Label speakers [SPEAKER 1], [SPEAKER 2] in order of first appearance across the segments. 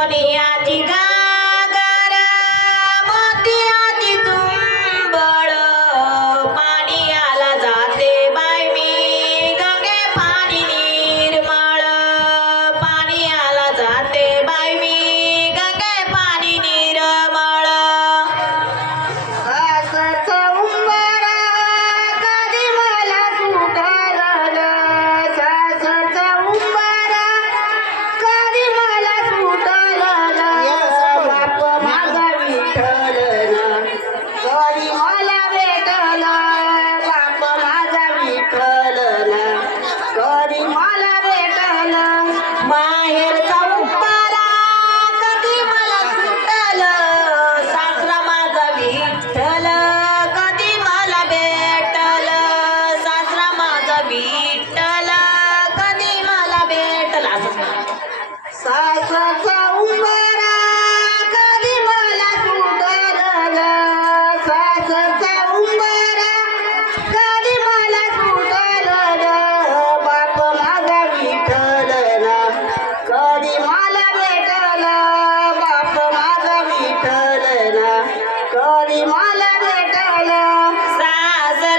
[SPEAKER 1] Sonia Tigar. you are.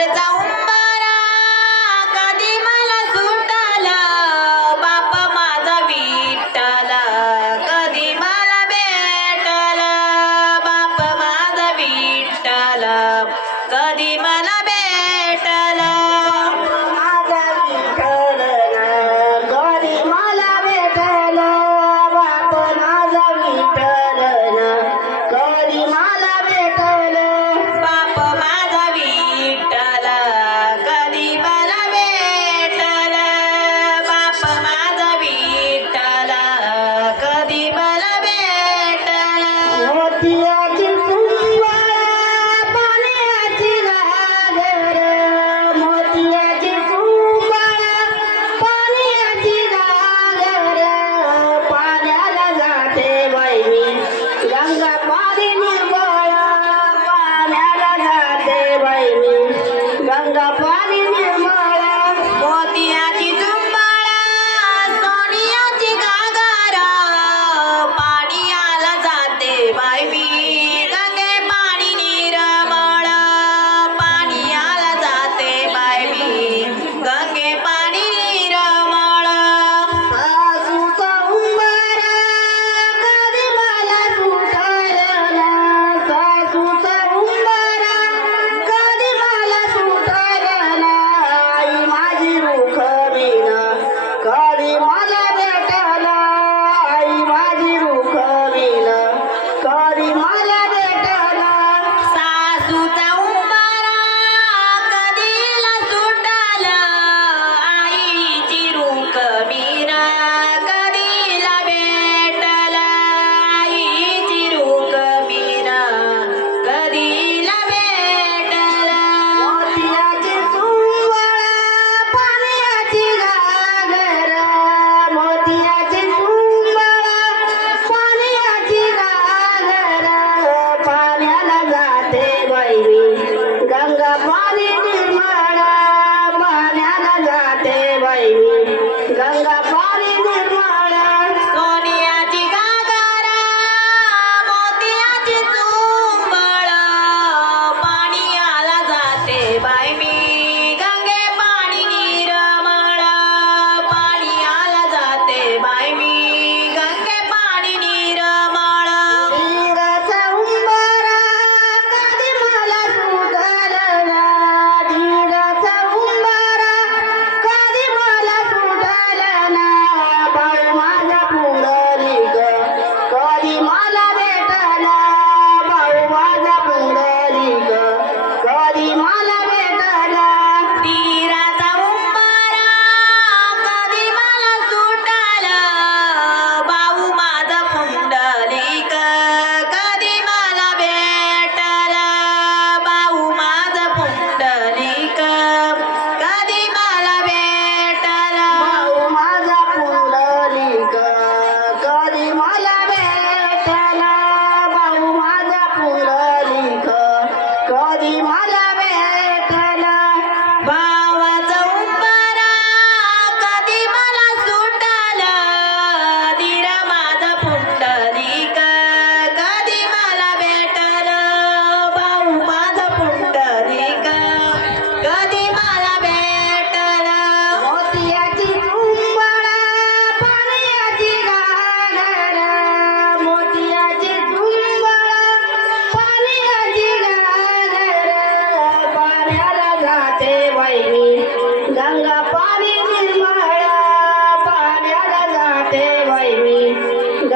[SPEAKER 2] घरचा उंबरा कधी मला
[SPEAKER 1] सुटला?
[SPEAKER 2] बाप माझा विठ्ठला कधी मला भेटला? बाप माझा विठ्ठला कधी मला भेटला?
[SPEAKER 1] माझा विठ्ठला कधी मला भेटला? बाप माझा विठ्ठला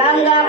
[SPEAKER 2] Ganga